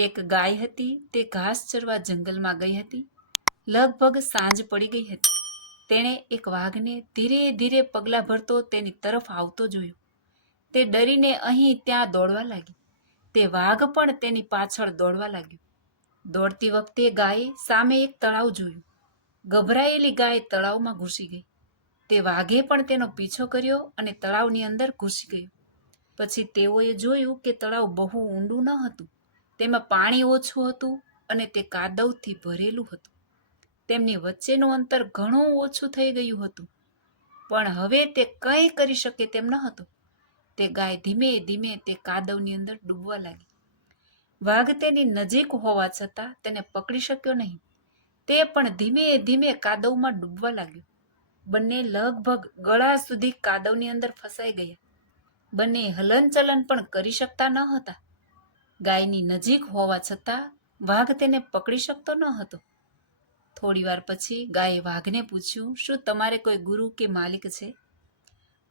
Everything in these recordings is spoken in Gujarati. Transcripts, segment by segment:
એક ગાય હતી, તે ઘાસ ચરવા જંગલમાં ગઈ હતી. લગભગ સાંજ પડી ગઈ હતી. તેણે એક વાઘને ધીરે ધીરે પગલાં ભરતો તેની તરફ આવતો જોયો. તે ડરીને અહીં ત્યાં દોડવા લાગી. તે વાઘ પણ તેની પાછળ દોડવા લાગ્યો. દોડતી વખતે ગાયે સામે એક તળાવ જોયું. ગભરાયેલી ગાય તળાવમાં ઘૂસી ગઈ. તે વાઘે પણ તેનો પીછો કર્યો અને તળાવની અંદર ઘૂસી ગયો. પછી તેઓએ જોયું કે તળાવ બહુ ઊંડું ન હતું. તેમાં પાણી ઓછું હતું અને તે કાદવથી ભરેલું હતું. તેમની વચ્ચેનું અંતર ઘણું ઓછું થઈ ગયું હતું, પણ હવે તે કંઈ કરી શકે તેમ ન હતો. તે ગાય ધીમે ધીમે તે કાદવની અંદર ડૂબવા લાગી. વાઘ તેની નજીક હોવા છતાં તેને પકડી શક્યો નહીં. તે પણ ધીમે ધીમે કાદવમાં ડૂબવા લાગ્યો. બંને લગભગ ગળા સુધી કાદવની અંદર ફસાઈ ગયા. બંને હલનચલન પણ કરી શકતા ન હતા. ગાયની નજીક હોવા છતાં વાઘ તેને પકડી શકતો ન હતો. થોડી વાર પછી ગાયે વાઘને પૂછ્યું, શું તમારે કોઈ ગુરુ કે માલિક છે?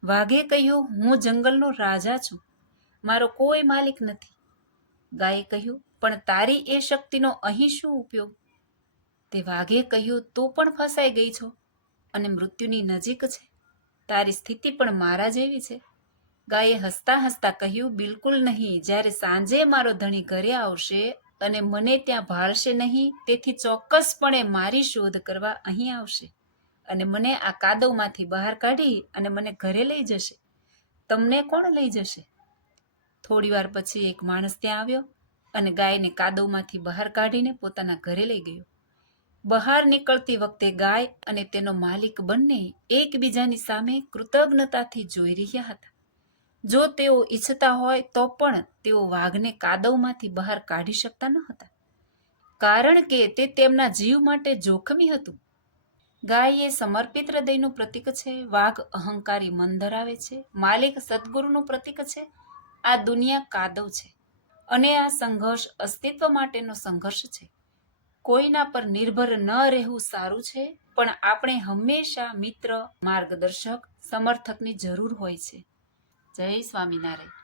વાઘે કહ્યું, હું જંગલનો રાજા છું. મારો કોઈ માલિક નથી. ગાયે કહ્યું, પણ તારી એ શક્તિનો અહીં શું ઉપયોગ? તે વાઘે કહ્યું, તું પણ ફસાઈ ગઈ છો અને મૃત્યુની નજીક છે. તારી સ્થિતિ પણ મારા જેવી છે. ગાયે હસતા હસતા કહ્યું, બિલકુલ નહીં. જ્યારે સાંજે મારો ધણી ઘરે આવશે અને મને ત્યાં ભાળશે નહીં, તેથી ચોક્કસપણે મારી શોધ કરવા અહીં આવશે અને મને આ કાદવમાંથી બહાર કાઢી અને મને ઘરે લઈ જશે. તમને કોણ લઈ જશે? થોડી વાર પછી એક માણસ ત્યાં આવ્યો અને ગાયને કાદવમાંથી બહાર કાઢીને પોતાના ઘરે લઈ ગયો. બહાર નીકળતી વખતે ગાય અને તેનો માલિક બંને એકબીજાની સામે કૃતજ્ઞતાથી જોઈ રહ્યા હતા. જો તેઓ ઈચ્છતા હોય તો પણ તેઓ વાઘને કાદવમાંથી બહાર કાઢી શકતા ન હતા, કારણ કે તે તેમના જીવ માટે જોખમી હતું. ગાય એ સમર્પિત હૃદયનું પ્રતીક છે. વાઘ અહંકારી મન ધરાવે છે. માલિક સદગુરુનું પ્રતીક છે. આ દુનિયા કાદવ છે અને આ સંઘર્ષ અસ્તિત્વ માટેનો સંઘર્ષ છે. કોઈના પર નિર્ભર ન રહેવું સારું છે, પણ આપણે હંમેશા મિત્ર, માર્ગદર્શક, સમર્થકની જરૂર હોય છે. જય સ્વામિનારાયણ.